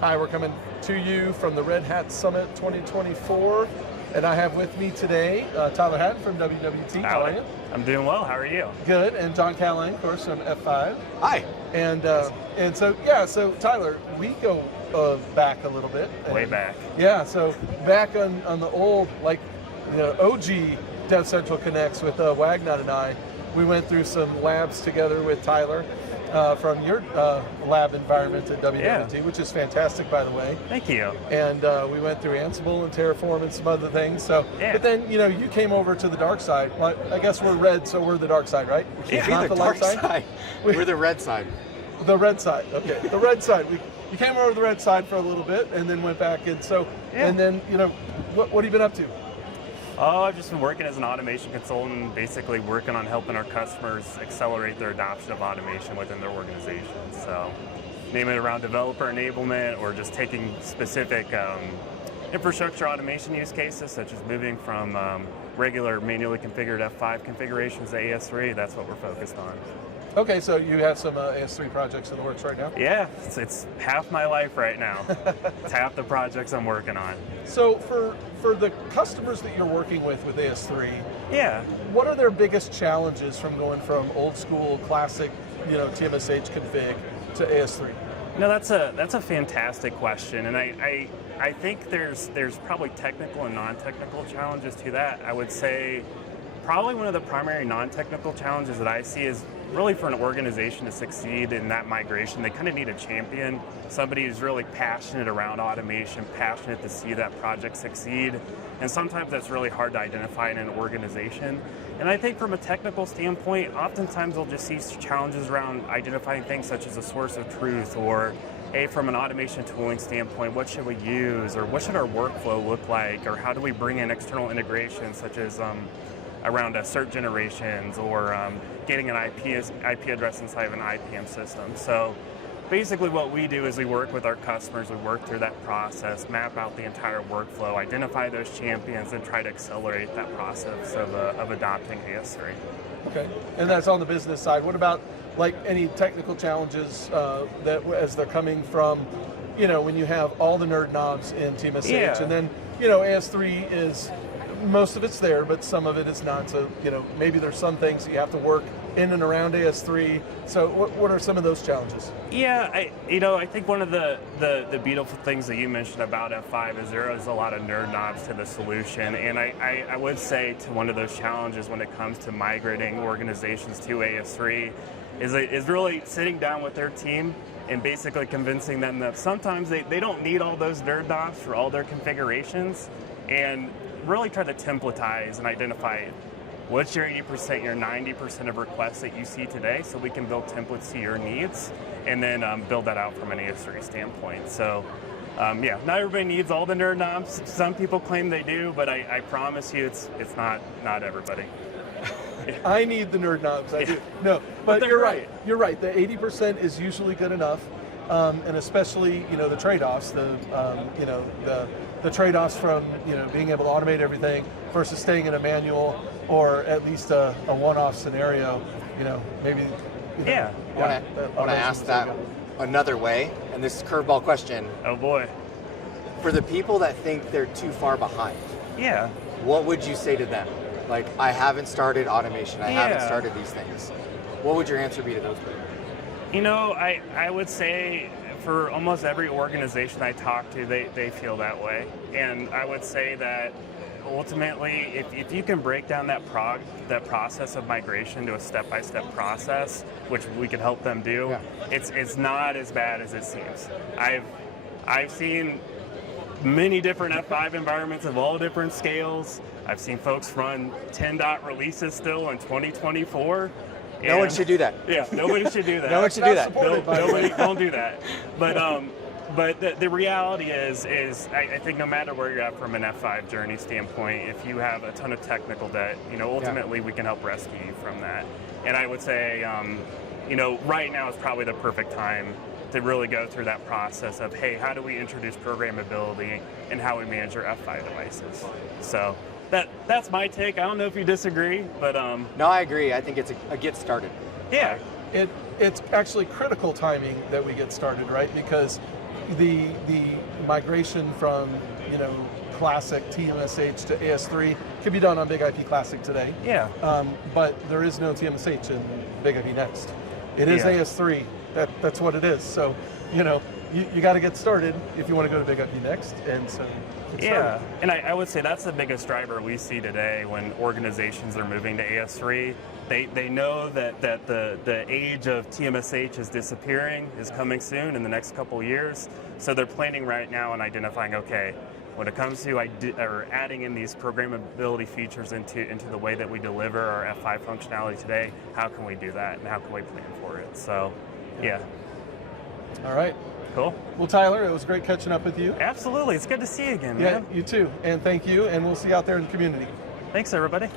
Hi, we're coming to you from the Red Hat Summit 2024, and I have with me today Tyler Hatton from WWT. How are you? I'm doing well. How are you? Good, and Donn Callang, of course, from F5. Hi. And so Tyler, we go back a little bit. Way back. Yeah, so back on the old, like the OG DevCentral Connects with Wagnot and I, we went through some labs together with Tyler. From your lab environment at WWT, which is fantastic, by the way. Thank you. And we went through Ansible and Terraform and some other things. So, but then you came over to the dark side. Well, I guess we're red, so we're the dark side, right? We can't be the dark side. We're the red side. The red side. Okay, the red side. You came over to the red side for a little bit, and then went back. And so, and then what have you been up to? Oh, I've just been working as an automation consultant, basically working on helping our customers accelerate their adoption of automation within their organizations. So, name it around developer enablement or just taking specific infrastructure automation use cases, such as moving from regular manually configured F5 configurations to AS3. That's what we're focused on. Okay, so you have some AS3 projects in the works right now? Yeah, it's half my life right now. It's half the projects I'm working on. So for the customers that you're working with AS3, what are their biggest challenges from going from old school classic, TMSH config to AS3? No, that's a fantastic question, and I think there's probably technical and non-technical challenges to that. I would say probably one of the primary non-technical challenges that I see is really for an organization to succeed in that migration, they kind of need a champion, somebody who's really passionate around automation, passionate to see that project succeed. And sometimes that's really hard to identify in an organization. And I think from a technical standpoint, oftentimes they'll just see challenges around identifying things such as a source of truth, or from an automation tooling standpoint, what should we use, or what should our workflow look like, or how do we bring in external integrations such as around cert generations, or getting an IP address inside of an IPM system. So basically what we do is we work with our customers, we work through that process, map out the entire workflow, identify those champions, and try to accelerate that process of adopting AS3. Okay, and that's on the business side. What about like any technical challenges that as they're coming from, when you have all the nerd knobs in TMSH, and then, AS3 is, most of it's there, but some of it is not. So, maybe there's some things that you have to work in and around AS3. So what are some of those challenges? Yeah, I think one of the beautiful things that you mentioned about F5 is there is a lot of nerd knobs to the solution. And I would say to one of those challenges when it comes to migrating organizations to AS3 is really sitting down with their team and basically convincing them that sometimes they don't need all those nerd knobs for all their configurations, and really try to templatize and identify what's your 80%, your 90% of requests that you see today, so we can build templates to your needs, and then build that out from an AS3 standpoint. So, not everybody needs all the nerd knobs. Some people claim they do, but I promise you, it's not everybody. I need the nerd knobs. I do. No, but you're right. You're right. The 80% is usually good enough, and especially the trade-offs. The trade-offs from being able to automate everything versus staying in a manual or at least a one-off scenario. Maybe. I want to ask that another way, and this is a curveball question. Oh boy. For the people that think they're too far behind, what would you say to them? Like, I haven't started automation. I haven't started these things. What would your answer be to those people? I would say, for almost every organization I talk to, they feel that way. And I would say that ultimately, if you can break down that process of migration to a step-by-step process, which we can help them do, it's not as bad as it seems. I've seen many different F5 environments of all different scales. I've seen folks run 10 releases still in 2024. No one should do that. Yeah, nobody should do that. No one should do that. Nobody don't do that. But the reality is I think no matter where you're at from an F5 journey standpoint, if you have a ton of technical debt, ultimately we can help rescue you from that. And I would say, right now is probably the perfect time to really go through that process of, hey, how do we introduce programmability and how we manage our F5 devices? So that's my take. I don't know if you disagree, but no, I agree. I think it's a get started. Yeah. It's actually critical timing that we get started, right? Because the migration from, classic TMSH to AS3 can be done on Big IP Classic today. Yeah. But there is no TMSH in Big IP Next. It is AS3. That's what it is. So, you got to get started if you want to go to Big IP Next, and so yeah, and I would say that's the biggest driver we see today when organizations are moving to AS3. They know that the age of TMSH is disappearing, is coming soon in the next couple of years. So they're planning right now and identifying, okay, when it comes to adding in these programmability features into the way that we deliver our F5 functionality today, how can we do that and how can we plan for it? So, yeah. All right. Cool. Well, Tyler, it was great catching up with you. Absolutely. It's good to see you again, Yeah, man. you too. And thank you, and we'll see you out there in the community. Thanks, everybody.